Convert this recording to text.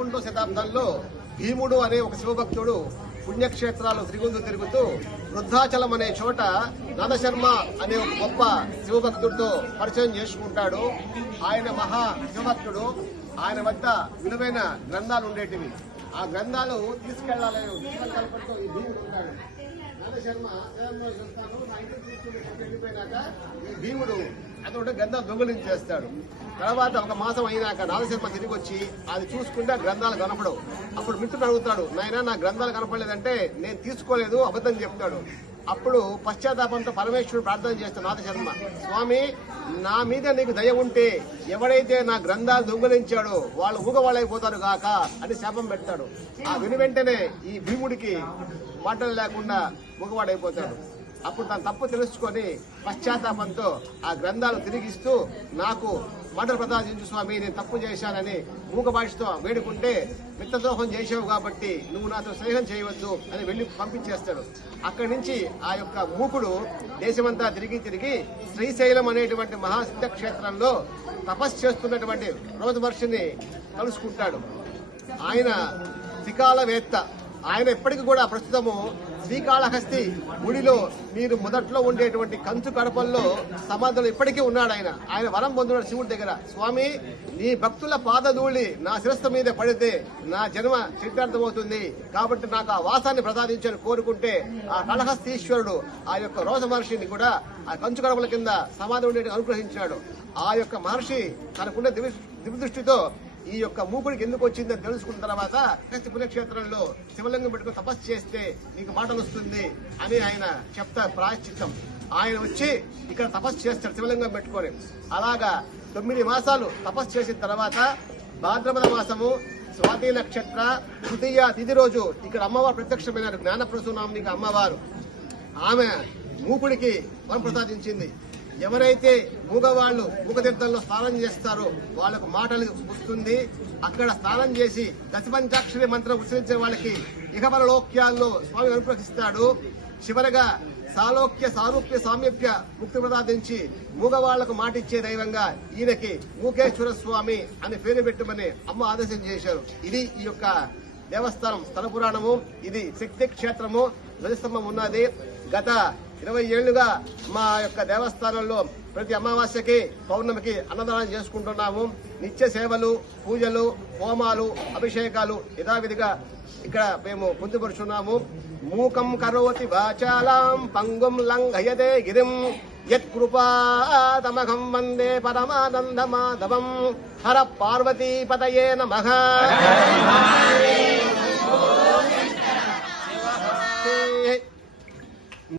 పదకొండో శతాబ్దంలో భీముడు అనే ఒక శివభక్తుడు పుణ్యక్షేత్రాలు తిరుగుతూ తిరుగుతూ వృద్ధాచలం అనే చోట నాదశర్మ అనే ఒక గొప్ప శివభక్తుడితో పరిచయం చేసుకుంటాడు. ఆయన మహా శివభక్తుడు. ఆయన వద్ద విలువైన గ్రంథాలు ఉండేటివి. ఆ గ్రంథాలు తీసుకెళ్ళాలని సంకల్పంతో ఈ భీముడు ఉంటాడు నాదశర్మ శివంలో చూస్తాను మా ఇంటికి తీసుకుని వెళ్ళిపోయినాక ఈ భీముడు అతడు గ్రంథాలు దొంగలించేస్తాడు తర్వాత ఒక మాసం అయినాక నాదశర్మ తిరిగి వచ్చి అది చూసుకుంటే గ్రంథాలు కనపడవు. అప్పుడు మిత్రుడు అడుగుతాడు నాయన నా గ్రంథాలు కనపడలేదంటే నేను తీసుకోలేదు అబద్ధం చెప్తాడు. అప్పుడు పశ్చాత్తాపంతో పరమేశ్వరుడు ప్రార్థన చేస్తాడు నాదశర్మ స్వామి నా మీద నీకు దయ ఉంటే ఎవడైతే నా గ్రంథాలు దొంగలించాడో వాళ్ళు ఊగవాళ్ళైపోతారు గాక అని శాపం పెడతాడు. ఆ విని వెంటనే ఈ భీముడికి మాటలు లేకుండా ఊగవాడైపోతాడు. అప్పుడు తన తప్పు తెలుసుకొని పశ్చాత్తాపంతో ఆ గ్రంథాలు తిరిగిస్తూ నాకు మాటలు ప్రసాదించు స్వామి నేను తప్పు చేశానని మూగ భాషతో వేడుకుంటే మిత్రదోహం చేసావు కాబట్టి నువ్వు నాతో స్నేహం చేయవద్దు అని వెళ్ళి పంపించేస్తాడు. అక్కడి నుంచి ఆ యొక్క మూకుడు దేశమంతా తిరిగి తిరిగి శ్రీశైలం అనేటువంటి మహాసిద్ధ క్షేత్రంలో తపస్సు చేస్తున్నటువంటి రోజువర్షిని కలుసుకుంటాడు. ఆయన త్రికాలవేత్త. ఆయన ఎప్పటికీ కూడా ప్రస్తుతము శ్రీకాళహస్తి గుడిలో మీరు మొదట్లో ఉండేటువంటి కంచు కడపల్లో సమాధులు ఇప్పటికీ ఉన్నాడు ఆయన. ఆయన వరం పొందున్నాడు శివుడి దగ్గర. స్వామి నీ భక్తుల పాదధూళి నా శిరస్సు మీద పడితే నా జన్మ చిత్తార్థమవుతుంది కాబట్టి నాకు ఆ వాసాన్ని ప్రసాదించని కోరుకుంటే ఆ కళహస్తీశ్వరుడు ఆ యొక్క రోజ మహర్షిని కూడా ఆ కంచు కడపల కింద సమాధి ఉండేటి అనుగ్రహించాడు. ఆ యొక్క మహర్షి తనకున్న దివ్య దృష్టితో ఈ యొక్క మూకుడికి ఎందుకు వచ్చిందని తెలుసుకున్న తర్వాత అగస్త్య పుణ్యక్షేత్రంలో శివలింగం పెట్టుకుని తపస్సు చేస్తే నీకు మాటలు వస్తుంది అని ఆయన చెప్తారు ప్రాయశ్చిత్తం. ఆయన వచ్చి ఇక్కడ తపస్సు చేస్తాడు శివలింగం పెట్టుకొని. అలాగా తొమ్మిది మాసాలు తపస్సు చేసిన తర్వాత భాద్రపద మాసము స్వాతి నక్షత్ర తృతీయ తిథి రోజు ఇక్కడ అమ్మవారు ప్రత్యక్షమైన జ్ఞానప్రసూనామిక అమ్మవారు. ఆమె మూకుడికి వరం ప్రసాదించింది. ఎవరైతే మూగవాళ్ళు మూగతీర్థంలో స్నానం చేస్తారో వాళ్ళకు మాటలు వస్తుంది. అక్కడ స్నానం చేసి దశపంచాక్షరి మంత్రం ఉచ్చరించే వాళ్ళకి ఇహపర లోక్యాల్లో స్వామి అనుగ్రహిస్తాడు. చివరగా సాలోక్య సారూప్య సామీప్య ముక్తి ప్రసాదించి మూగవాళ్ళకు మాటిచ్చే దైవంగా ఈయనకి మూకేశ్వర స్వామి అని పేరు పెట్టమని అమ్మ ఆదేశం చేశారు. ఇది ఈ యొక్క దేవస్థానం స్థల పురాణము. ఇది శక్తి క్షేత్రము. ధ్వజస్తంభం ఉన్నది. గత ఇరవై ఏళ్ళుగా మా యొక్క దేవస్థానంలో ప్రతి అమావాస్యకి పౌర్ణమికి అన్నదానం చేసుకుంటున్నాము. నిత్య సేవలు పూజలు హోమాలు అభిషేకాలు యథావిధిగా ఇక్కడ మేము పొందుపరుచున్నాము. మూకం కరోతి వాచాలాం పంగుం లంఘయతే గిరిం. యత్కృపాతమహం వందే పరమానంద మాధవం హర పార్వతీపతయే నమ.